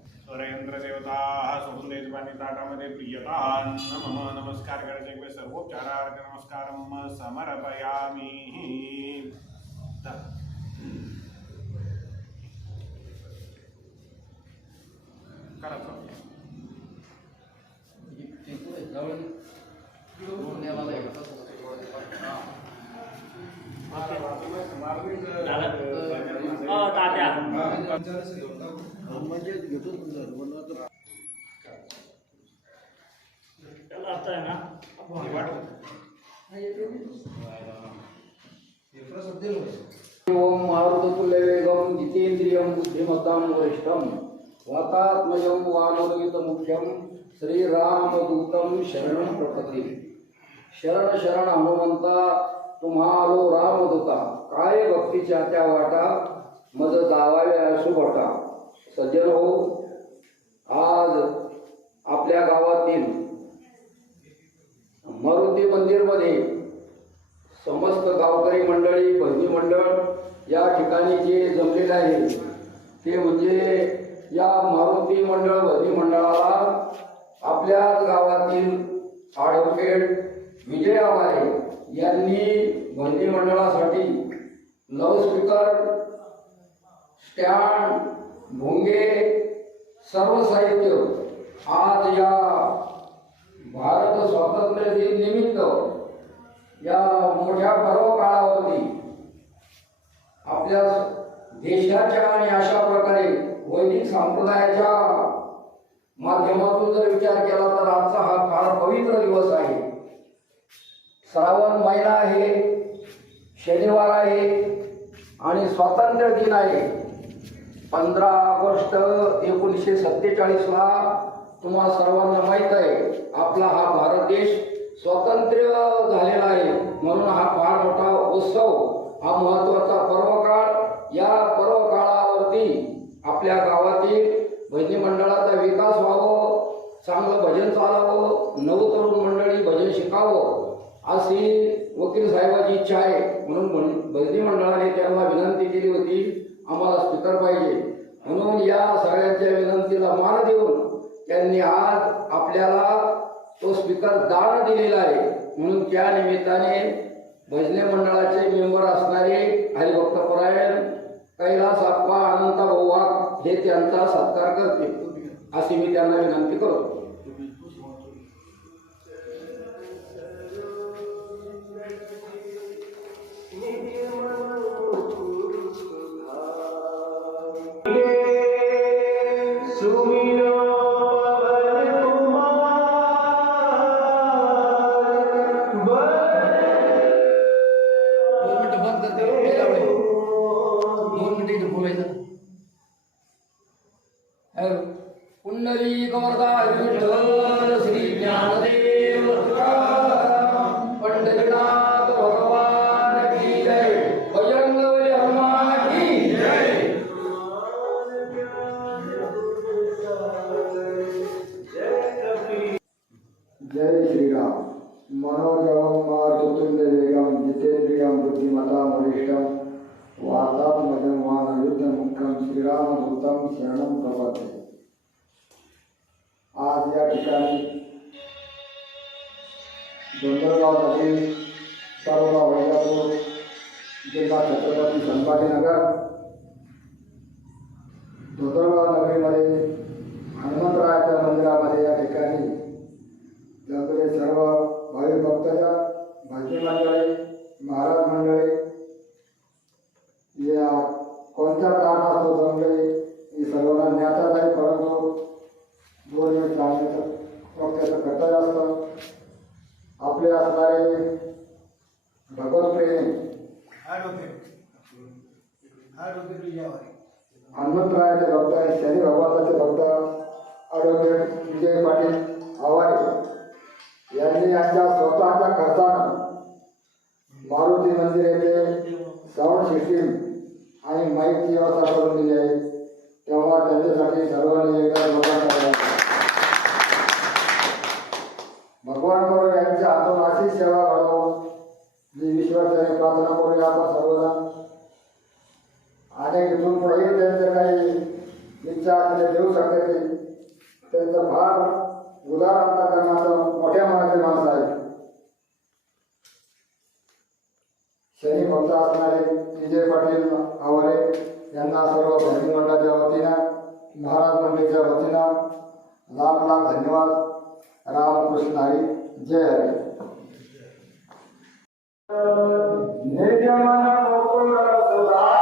स्वरेंद्रदेवताः सोडून यजमानी ताटामध्ये प्रियतान् मम नमस्कार करायचे सर्वोपचारार्थ नमस्कारं समर्पयामि। ओम मारुततुल्यवेगं जितेन्द्रियं बुद्धिमतां वरिष्ठं वातात्मजं वानरयुतमुख्यं श्रीरामदूतं शरणं प्रपद्ये। शरण शरण हनुमंता तुम्हालो रामदूता, काय भक्तीच्या त्या वाटा मज दावावे असुभटा। सज्जन हो, आज आपल्या गावातील मारुती मंदिर मध्ये समस्त गावकरी मंडळी भजनी मंडळ या ठिकाणी जे जमलेले आहे ते म्हणजे या मारुती मंडळ भजनी मंडळाला आपल्या गावातील ॲडव्होकेट विजय आवारे यांनी भजनी मंडळासाठी लाऊडस्पीकर, स्टँड, भोंगे सर्व साहित्य आज या भारत स्वातंत्र्य दिन निमित्त या मोठ्या पर्व काळावरती आपल्या देशाच्या आणि अशा प्रकारे वैदिक संप्रदायाच्या माध्यमातून जर विचार केला तर आजचा हा फार पवित्र दिवस आहे। श्रावण महिना आहे, शनिवार आहे आणि स्वातंत्र्य दिन आहे। 15 ऑगस्ट 1947 ला तुम्हा सर्वांना माहीत आहे आपला हा भारत देश स्वातंत्र्य झालेला आहे, म्हणून हा फार मोठा उत्सव, हा महत्त्वाचा पर्व काळ। या पर्व काळावरती आपल्या गावातील भजनी मंडळाचा विकास व्हावं, चांगलं भजन चालावं, नवतरुण मंडळी भजन शिकावं अशी वकील साहेबाची इच्छा आहे। म्हणून भजनी मंडळाने त्यांना विनंती केली होती आम्हाला स्पीकर पाहिजे, म्हणून या सगळ्यांच्या विनंतीला मान देऊन त्यांनी आज आपल्याला तो स्पीकर दान दिलेला आहे। म्हणून त्या निमित्ताने भजनी मंडळाचे मेंबर असणारे हरिभक्त परायण कैलास आप्पा अनंत वाघ हे त्यांचा सत्कार करतील अशी मी त्यांना विनंती करतो। पुंडली गौरदास विठ्ठल श्री ज्ञानदेव पंढरीनाथ भगवान की जय, बजरंगबली हनुमान की जय। जय श्रीराम। मनोजवं मारुततुल्यवेगं जितेन्द्रियं बुद्धिमतां वरिष्ठं वातात्मजं वानरयुतमुख्यं श्रीरामदूतं शरणं प्रपद्ये। आज या ठिकाणी डोंगरगाव नदी तालुका वैजापूर जिल्हा छत्रपती संभाजीनगर डोंगरगाव नगरीमध्ये हनुमंतरायाच्या मंदिरामध्ये या ठिकाणी जगले सर्व भाविक भक्तजन, भजनी मंडळी, महाराज मंडळी या कोणत्या कारणास्तव जमले ही सर्वांना ज्ञातच आहे, परंतु 2 मिनिट चालण्याचं वक्त्याचं कर्तव्य असतं। आपले असणारे भगवत प्रेमी हनुमंतरायाचे भक्त आहेत, शनी भगवंताचे भक्त ॲडव्होकेट विजय पाटील आवारे यांनी यांच्या स्वतःच्या खर्चानं मारुती मंदिर येथे साऊंड सिस्टीम आणि माईकची व्यवस्था करून दिली आहे, तेव्हा त्यांच्यासाठी सर्वांनी एकदा भगवान करो यांच्या हातून अशी सेवा घडवो मी विश्वासाने प्रार्थना करूया आपण सर्वजण। आणि इथून पुढे त्यांचे काही इच्छा असलेले देऊ शकते. त्यांचं फार उदार अंतकरणाचं मोठ्या मनाचे माणसं आहे. शनी भक्त असणारे विजय पाटील आवारे यांना सर्व भक्ती मंडळाच्या वतीनं महाराज मंडळीच्या वतीनं लाख लाख धन्यवाद. रामकृष्ण हरी. जय हरी. निर्गमन मुकुल सुधा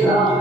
Yeah.